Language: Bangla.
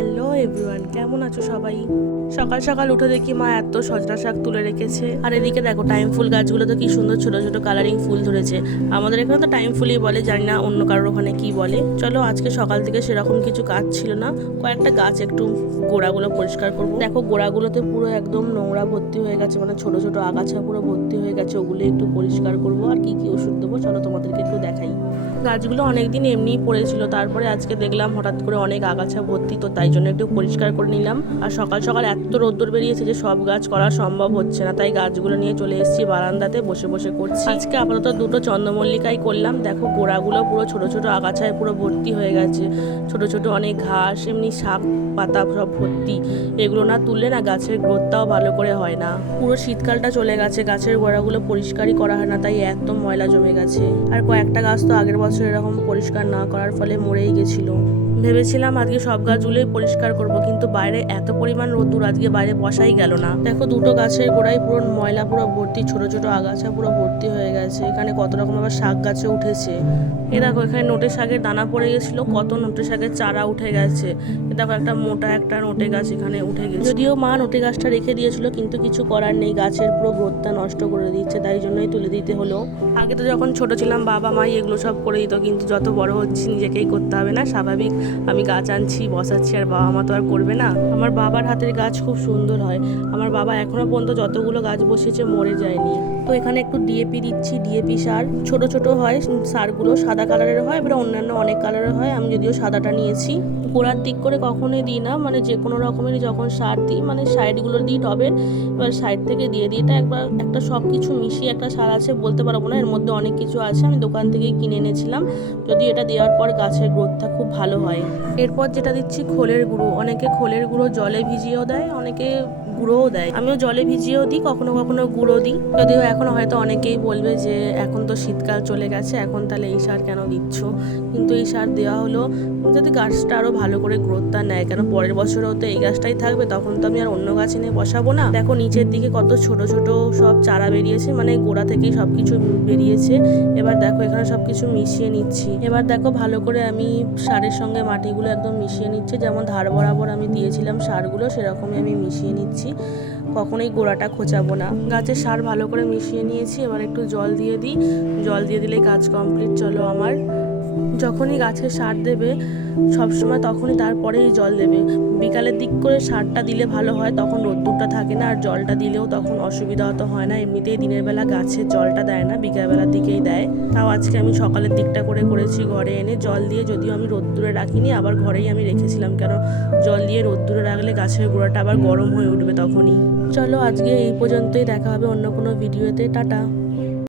হ্যালো এভরিওয়ান, কেমন আছো সবাই? সকাল সকাল উঠে দেখি মা এত সজনা শাক তুলে রেখেছে। আর এদিকে দেখো টাইম ফুল গাছগুলো তো কি সুন্দর ছোট ছোট কালারিং ফুল ধরেছে। আমাদের এখানে তো টাইম ফুলই বলে, জানি না অন্য কারোর ওখানে কি বলে। চলো আজকে সকাল থেকে সেরকম কিছু কাজ ছিল না, কয়েকটা গাছ একটু গোড়াগুলো পরিষ্কার করবো। দেখো গোড়াগুলোতে পুরো একদম নোংরা ভর্তি হয়ে গেছে, মানে ছোট ছোট আগাছা পুরো ভর্তি হয়ে গেছে। ওগুলো একটু পরিষ্কার করবো আর কি কি ওষুধ দেবো চলো তোমাদেরকে একটু দেখাই। গাছগুলো অনেকদিন এমনিই পড়েছিল, তারপরে আজকে দেখলাম হঠাৎ করে অনেক আগাছা ভর্তি, তো তাই জন্য একটু পরিষ্কার করে নিলাম। আর সকাল সকাল এত রোদ্দুর বেরিয়েছে যে সব গাছ করা সম্ভব হচ্ছে না, তাই গাছগুলো নিয়ে চলে এসেছি বারান্দাতে, বসে বসে করছি। আজকে আপাতত দুটো চন্দ্রমল্লিকাই করলাম। দেখো গোড়াগুলো পুরো ছোট ছোট আগাছায় পুরো ভর্তি হয়ে গেছে, ছোট ছোট অনেক ঘাস, এমনি শাক পাতা সব ভর্তি। এগুলো না তুললে না গাছের গ্রোথটাও ভালো করে হয় না। পুরো শীতকালটা চলে গেছে, গাছের গোড়াগুলো পরিষ্কারই করা হয় না, তাই এত ময়লা জমে গেছে। আর কয়েকটা গাছ তো আগের বছর এরকম পরিষ্কার না করার ফলে মরেই গেছিল। ভেবেছিলাম আজকে সব গাছগুলোই পরিষ্কার করব, কিন্তু বাইরে এত পরিমাণ রোদ্দুর আজকে বাইরে বসাই গেল না। দেখো দুটো গাছের গোড়ায় পুরো ময়লা পুরো ভর্তি, ছোট ছোট আগাছা পুরো ভর্তি হয়ে গেছে। এখানে কত রকম আবার শাক গাছে উঠেছে। এ দেখো এখানে নোটে শাকের দানা পড়ে গেছিল, কত নোটে শাকের চারা উঠে গেছে। এ দেখো একটা মোটা একটা নোটে গাছ এখানে উঠে গেছে। যদিও মা নোটে গাছটা রেখে দিয়েছিল, কিন্তু কিছু করার নেই, গাছের পুরো গ্রোথটা নষ্ট করে দিচ্ছে, তাই জন্যই তুলে দিতে হলো। আগে তো যখন ছোট ছিলাম বাবা মাই এগুলো সব করে দিত, কিন্তু যত বড় হচ্ছি নিজেকেই করতে হবে না, স্বাভাবিক। আমি গাছ আনছি বসাচ্ছি, আর বাবা মা তো আর করবে না। আমার বাবার হাতের গাছ খুব সুন্দর হয়, আমার বাবা এখনো পর্যন্ত যতগুলো গাছ বসিয়েছে মরে যায়নি। তো এখানে একটু ডিএপি দিচ্ছি, ডিএপি সার। ছোট ছোট হয় সারগুলো, সাদা কালারের হয়, এবার অন্যান্য অনেক কালারের হয়, আমি যদিও সাদাটা নিয়েছি। গোড়ার দিক করে কখনোই দিই না, মানে যে কোনো রকমেরই যখন সার দিই মানে সাইডগুলো দিই টবের, এবার সাইড থেকে দিয়ে দিই। এটা একবার একটা সব কিছু মিশিয়ে একটা সার আছে, বলতে পারবো না, এর মধ্যে অনেক কিছু আছে, আমি দোকান থেকেই কিনে এনেছিলাম। যদি এটা দেওয়ার পর গাছের গ্রোথটা খুব ভালো হয়। এরপর যেটা দিচ্ছি খোলের গুঁড়ো। অনেকে খোলের গুঁড়ো জলে ভিজিয়েও দেয়, অনেকে গুঁড়োও দেয়, আমিও জলে ভিজিয়েও দিই, কখনো কখনো গুঁড়ো দিই। যদিও এখন হয়তো অনেকেই বলবে যে এখন তো শীতকাল চলে গেছে, এখন তাহলে এই সার কেন দিচ্ছ, কিন্তু এই সার দেওয়া হলো যদি গাছটা আরো ভালো করে গ্রোথটা নেয়, কেন পরের বছরেও তো এই গাছটাই থাকবে, তখন তো আমি আর অন্য গাছ এনে বসাবো না। দেখো নিচের দিকে কত ছোট ছোট সব চারা বেরিয়েছে, মানে গোড়া থেকেই সবকিছু বেরিয়েছে। এবার দেখো এখানে সবকিছু মিশিয়ে নিচ্ছি। এবার দেখো ভালো করে আমি সারের সঙ্গে মাটিগুলো একদম মিশিয়ে নিচ্ছি, যেমন ধার বরাবর আমি দিয়েছিলাম সারগুলো সেরকমই আমি মিশিয়ে নিচ্ছি, কখনোই গোড়াটা খোঁচাবো না। গাছের সার ভালো করে মিশিয়ে নিয়েছি, এবার একটু জল দিয়ে দিই, জল দিয়ে দিলেই কাজ কমপ্লিট। চলো আমার যখনই গাছে সার দেবে সবসময় তখনই তারপরেই জল দেবে। বিকালের দিক করে সারটা দিলে ভালো হয়, তখন রোদ্দুরটা থাকে না, আর জলটা দিলেও তখন অসুবিধা হতো হয় না। এমনিতেই দিনের বেলা গাছের জলটা দেয় না, বিকালবেলার দিকেই দেয়। তাও আজকে আমি সকালের দিকটা করে করেছি, ঘরে এনে জল দিয়ে, যদিও আমি রোদ্দুরে রাখিনি, আবার ঘরেই আমি রেখেছিলাম, কেন জল দিয়ে রোদ্দুরে রাখলে গাছের গোড়াটা আবার গরম হয়ে উঠবে তখনই। চলো আজকে এই পর্যন্তই, দেখা হবে অন্য কোনো ভিডিওতে, টাটা।